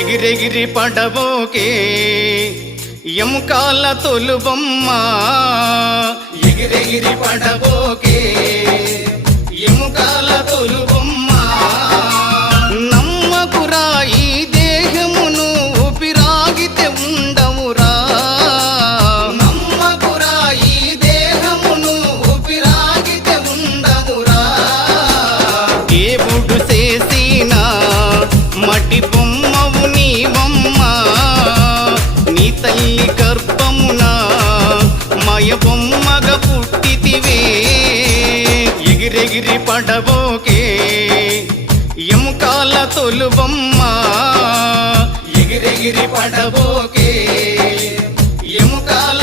ఎగిరెగిరి పడబోకే ఎముకాల తొలుబొమ్మ ఎగిరెగిరి పడబోకే ఎముకాల తొలుబొమ్మ నమ్మకురా ఈ దేహమును ఊపిరాగితే ఉండవురా నమ్మకురా ఈ దేహమును ఊపిరాగితే ఉండవురా దేవుడు చేసిన మట్టి బొమ్మవు నీవమ్మ నీ తల్లి గర్భమున మాయ బొమ్మగా పుట్టితివే ఎగిరెగిరి పడబోకే ఎముకాల తొలుబొమ్మ ఎగిరెగిరి పడబోకే ఎముకాల